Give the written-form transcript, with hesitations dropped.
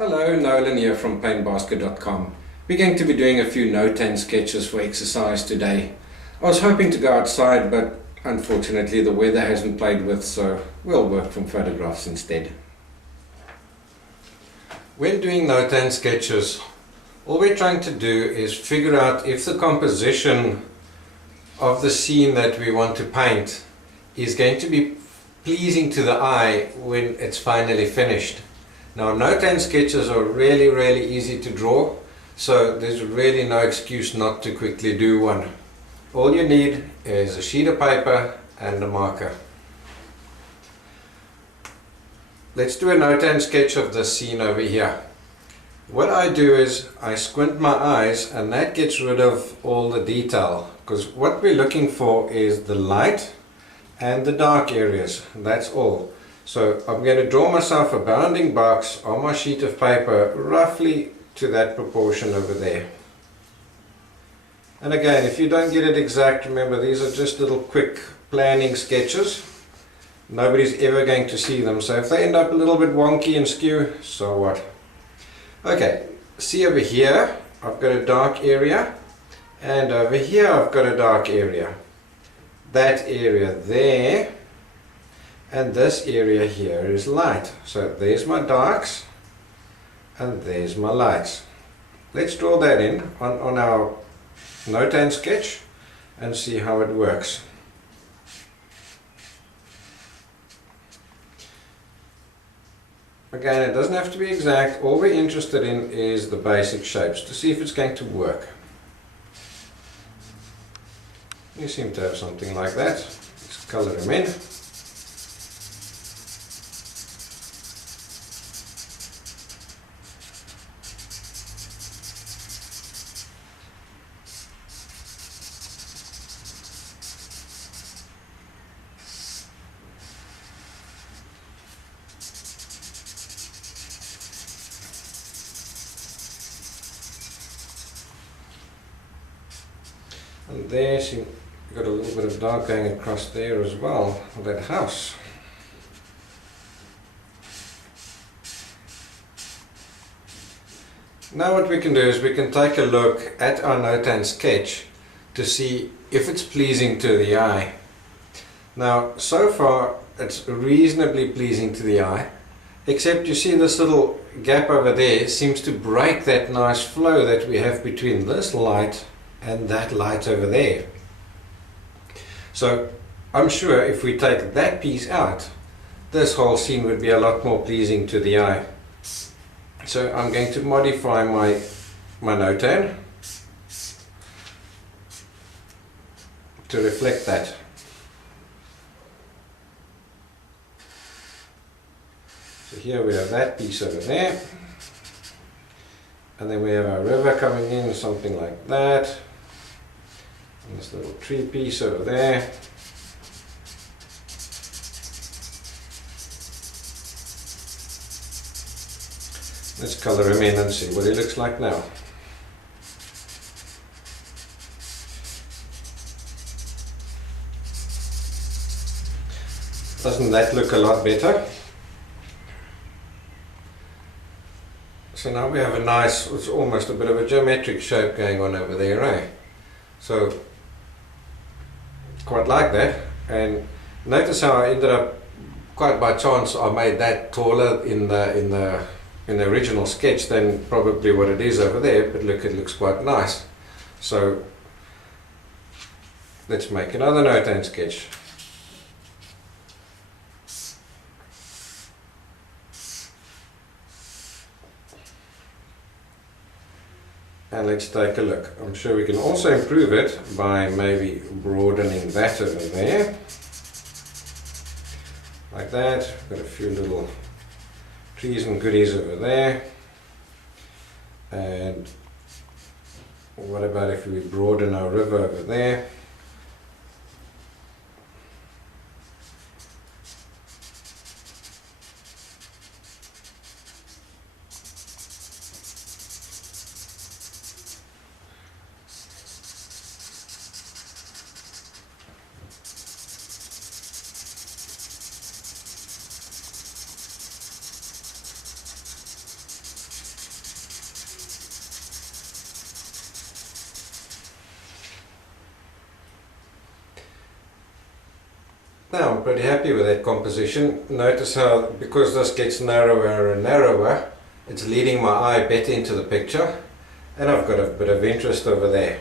Hello, Nolan here from paintbasket.com. We're going to be doing a few notan sketches for exercise today. I was hoping to go outside, but unfortunately the weather hasn't played with, so we'll work from photographs instead. When doing notan sketches, all we're trying to do is figure out if the composition of the scene that we want to paint is going to be pleasing to the eye when it's finally finished. Now, notan sketches are really easy to draw, so there's really no excuse not to quickly do one. All you need is a sheet of paper and a marker. Let's do a notan sketch of the scene over here. What I do is I squint my eyes, and that gets rid of all the detail, because what we're looking for is the light and the dark areas. That's all. So I'm going to draw myself a bounding box on my sheet of paper, roughly to that proportion over there. And again, if you don't get it exact, remember these are just little quick planning sketches. Nobody's ever going to see them, so if they end up a little bit wonky and skew, so what? Okay, see over here I've got a dark area, and over here I've got a dark area. That area there and this area here is light. So there's my darks and there's my lights. Let's draw that in on our notan sketch and see how it works. Again, it doesn't have to be exact. All we're interested in is the basic shapes to see if it's going to work. You seem to have something like that. Let's color them in. And there, see, you've got a little bit of dark going across there as well, for that house. Now what we can do is we can take a look at our notan sketch to see if it's pleasing to the eye. Now, so far it's reasonably pleasing to the eye, except you see this little gap over there seems to break that nice flow that we have between this light and that light over there. So I'm sure if we take that piece out, this whole scene would be a lot more pleasing to the eye. So I'm going to modify my notan to reflect that. So here we have that piece over there, and then we have our river coming in, something like that. And this little tree piece over there. Let's color him in and see what he looks like now. Doesn't that look a lot better? So now we have a nice, it's almost a bit of a geometric shape going on over there, eh? So quite like that. And notice how I ended up, quite by chance, I made that taller in the original sketch than probably what it is over there, but look, it looks quite nice. So let's make another notan sketch. And let's take a look. I'm sure we can also improve it by maybe broadening that over there. Like that. Got a few little trees and goodies over there. And what about if we broaden our river over there? Now I'm pretty happy with that composition. Notice how, because this gets narrower and narrower, it's leading my eye better into the picture, and I've got a bit of interest over there.